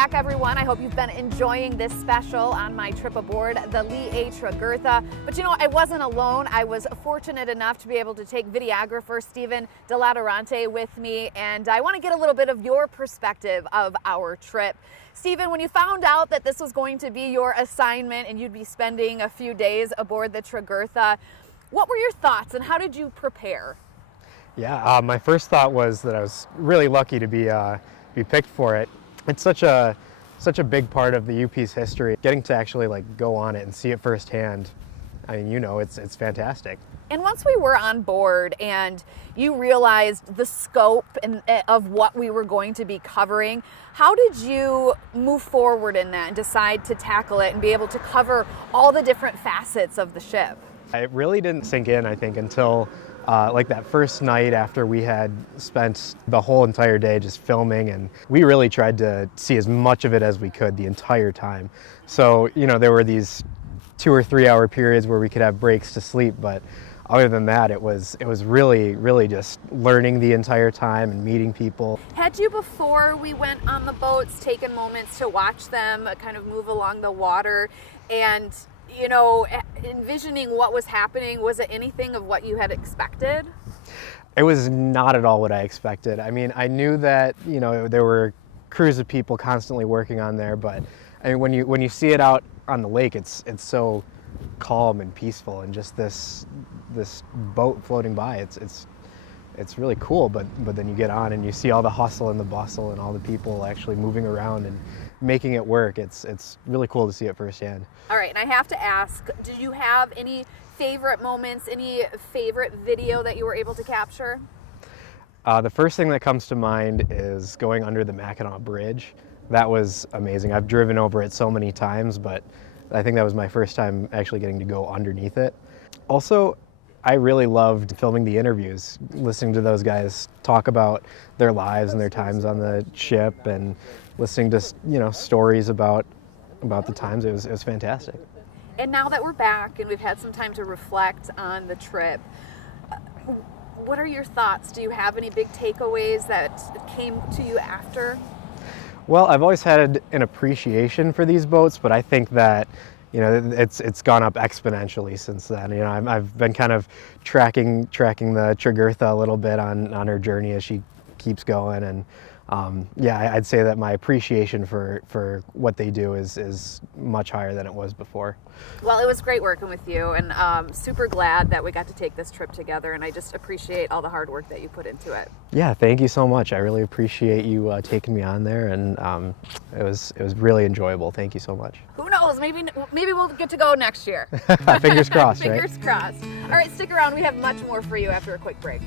back, everyone. I hope you've been enjoying this special on my trip aboard the Tregurtha. But you know, I wasn't alone. I was fortunate enough to be able to take videographer Stephen DeLadurantaye with me, and I want to get a little bit of your perspective of our trip. Stephen, when you found out that this was going to be your assignment and you'd be spending a few days aboard the Tregurtha, what were your thoughts and how did you prepare? Yeah, my first thought was that I was really lucky to be picked for it. It's such a big part of the UP's history. Getting to actually go on it and see it firsthand, I mean, you know, it's fantastic. And once we were on board and you realized the scope of what we were going to be covering, how did you move forward in that and decide to tackle it and be able to cover all the different facets of the ship? It really didn't sink in, I think, until that first night after we had spent the whole entire day just filming, and we really tried to see as much of it as we could the entire time. So, you know, there were these 2 or 3 hour periods where we could have breaks to sleep, but other than that, it was really just learning the entire time and meeting people. Had you, before we went on the boats, taken moments to watch them kind of move along the water and, you know, envisioning what was happening? Was it anything of what you had expected? It was not at all what I expected. I mean, I knew that, you know, there were crews of people constantly working on there, but I mean, when you see it out on the lake, it's so calm and peaceful, and just this boat floating by. It's really cool, but then you get on and you see all the hustle and the bustle and all the people actually moving around and making it work. It's really cool to see it firsthand. All right, and I have to ask, did you have any favorite moments, any favorite video that you were able to capture? The first thing that comes to mind is going under the Mackinac Bridge. That was amazing. I've driven over it so many times, but I think that was my first time actually getting to go underneath it. Also, I really loved filming the interviews, listening to those guys talk about their lives and their times on the ship, and listening to, you know, stories about the times. It was fantastic. And now that we're back and we've had some time to reflect on the trip, what are your thoughts? Do you have any big takeaways that came to you after? Well, I've always had an appreciation for these boats, but I think that, you know, it's gone up exponentially since then. You know, I've been kind of tracking the Tregurtha a little bit on her journey as she keeps going, and yeah, I'd say that my appreciation for what they do is much higher than it was before. Well, it was great working with you, and super glad that we got to take this trip together, and I just appreciate all the hard work that you put into it. Yeah, thank you so much. I really appreciate you taking me on there, and it was really enjoyable. Thank you so much. Who knows? Maybe we'll get to go next year. Fingers crossed, right? Fingers crossed. All right, stick around. We have much more for you after a quick break.